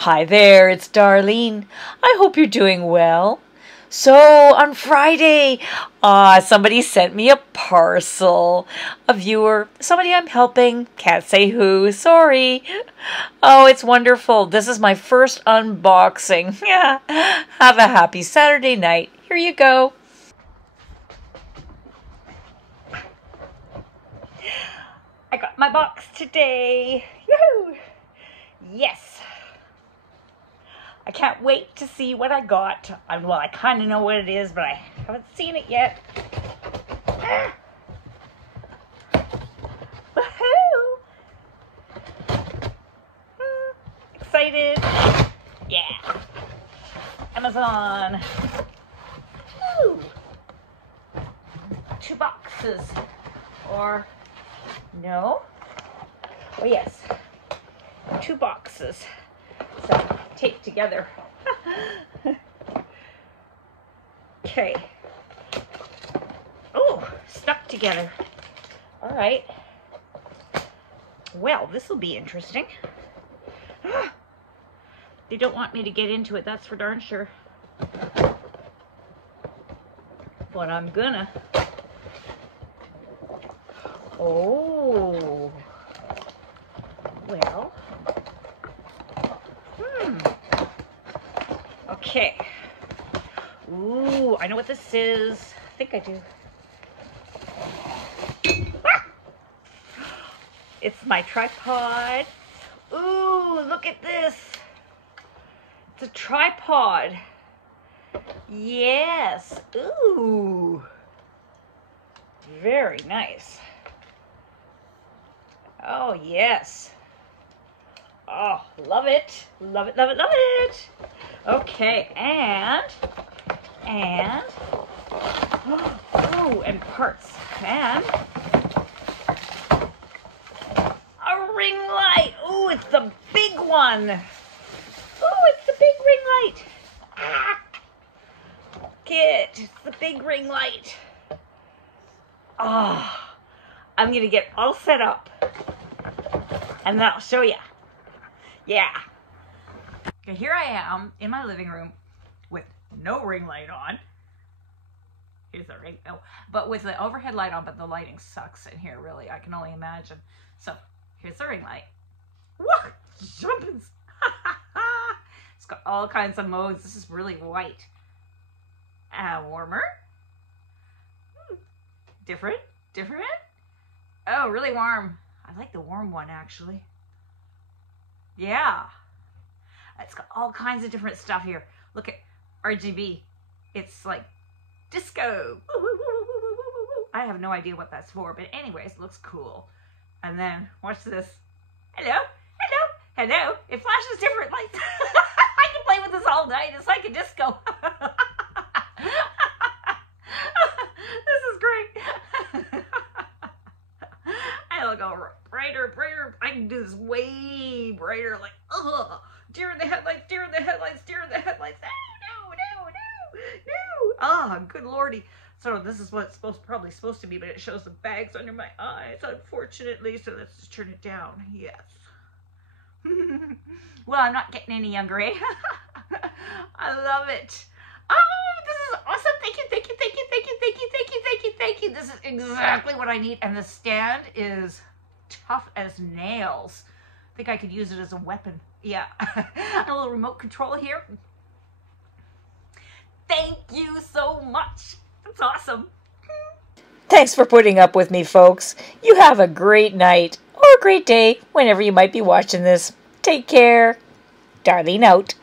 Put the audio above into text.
Hi there, it's Darlene. I hope you're doing well. So, on Friday, somebody sent me a parcel. A viewer, somebody I'm helping, can't say who, sorry. Oh, it's wonderful. This is my first unboxing. Yeah. Have a happy Saturday night. Here you go. I got my box today. Yoo-hoo! Yes. I can't wait to see what I got. Well, I kind of know what it is, but I haven't seen it yet. Woohoo! Excited. Yeah. Amazon. Woo! 2 boxes. Or, no. Oh, yes. 2 boxes. So, taped together. Okay. Oh, stuck together. All right. Well, this will be interesting. They don't want me to get into it, that's for darn sure. But I'm gonna. Oh. Well. Okay. Ooh, I know what this is. I think I do. Ah! It's my tripod. Ooh, look at this. It's a tripod. Yes. Ooh. Very nice. Oh, yes. Oh, love it. Love it, love it, love it. Okay, and oh, and parts. And a ring light. Oh, it's the big one. Oh, it's the big ring light. Ah. Kit, it's the big ring light. Ah, oh, I'm gonna get all set up and then I'll show you. Yeah. Okay, here I am in my living room with no ring light on. Here's the ring, oh, but with the overhead light on, but the lighting sucks in here, really. I can only imagine. So, here's the ring light. Whoa! Jumping! It's got all kinds of modes. This is really white. Warmer. Different. Different. Oh, really warm. I like the warm one, actually. Yeah. It's got all kinds of different stuff here. Look at RGB. It's like disco. I have no idea what that's for, but anyways, it looks cool. And then, watch this. Hello, hello, hello. It flashes different lights. I can play with this all night. It's like a disco. This is great. I'll go brighter, brighter. I can do this way brighter, like, deer in the headlights, deer in the headlights, deer in the headlights. No, no, no, no, no. Ah, good lordy. So this is what it's probably supposed to be, but it shows the bags under my eyes, unfortunately. So let's just turn it down. Yes. Well, I'm not getting any younger, eh? I love it. Oh, this is awesome. Thank you, thank you, thank you, thank you, thank you, thank you, thank you, thank you. This is exactly what I need. And the stand is tough as nails. I think I could use it as a weapon. Yeah. A little remote control here. Thank you so much. That's awesome. Thanks for putting up with me, folks. You have a great night or a great day whenever you might be watching this. Take care. Darlene out.